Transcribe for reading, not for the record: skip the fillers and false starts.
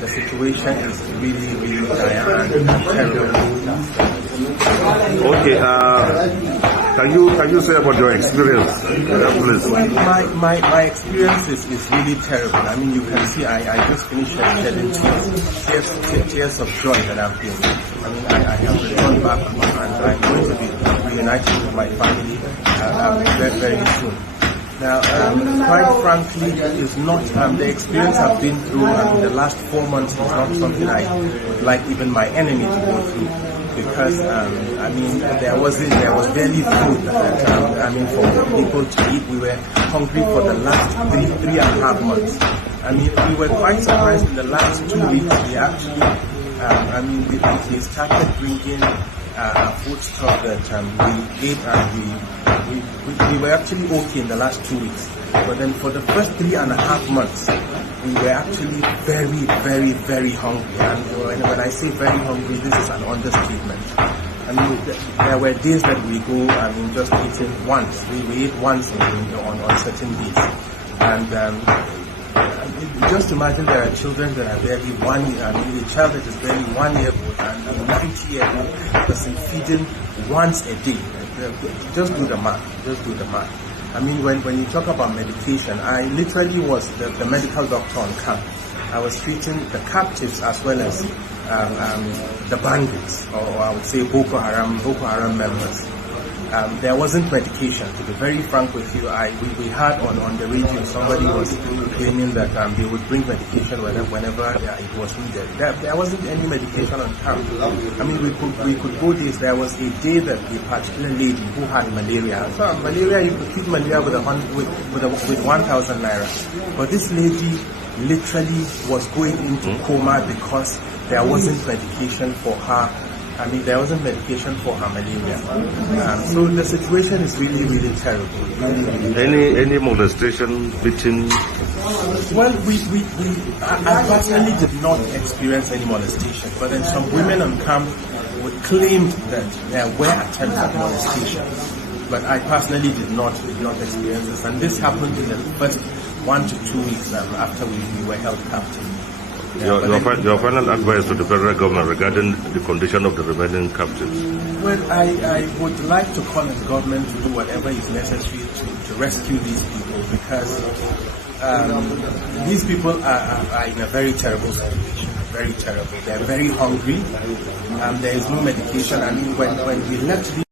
the situation is really, really dire and terrible. Okay, can you say about your experience, please? My experience is really terrible. I mean, you can see I just finished shedding tears of joy that I've been. I mean, I have returned back and I'm going to be reunited with my family very, very soon. Now, quite frankly, it's not the experience I've been through in the last 4 months is not something I would like even my enemy to go through, because I mean there was barely food for people to eat. We were hungry for the last three and a half months. I mean, we were quite surprised in the last 2 weeks. We actually, they started bringing food stuff that we ate, and we were actually okay in the last 2 weeks. But then for the first 3.5 months, we were actually very, very, very hungry. And when I say very hungry, this is an understatement. I mean, there were days that we go, just eating once. We ate once on certain days. And just imagine there are children that are barely 1 year. I mean, a child that is barely 1 year old and a 90-year-old person feeding once a day. Just do the math. I mean, when you talk about medication, I literally was the medical doctor on camp. I was treating the captives as well as the bandits, or I would say Boko Haram members. There wasn't medication. To be very frank with you, we had on the radio somebody was claiming that they would bring medication whenever it was needed. There wasn't any medication on camp. I mean, we could go days. There was a day that a particular lady who had malaria. So malaria, you could treat malaria with 1,000 naira. But this lady literally was going into coma because there wasn't medication for her. I mean, there wasn't medication for her malaria. So the situation is really, really terrible. Really. Any molestation, beating? Well, I personally did not experience any molestation, but then some women on camp would claim that there were attempts at molestation. But I personally did not experience this, and this happened in the first 1 to 2 weeks after we were held captive. Your final advice to the federal government regarding the condition of the remaining captives? Well, I would like to call on the government to do whatever is necessary to rescue these people, because these people are in a very terrible situation. Very terrible. They're very hungry. There is no medication. I mean, when we left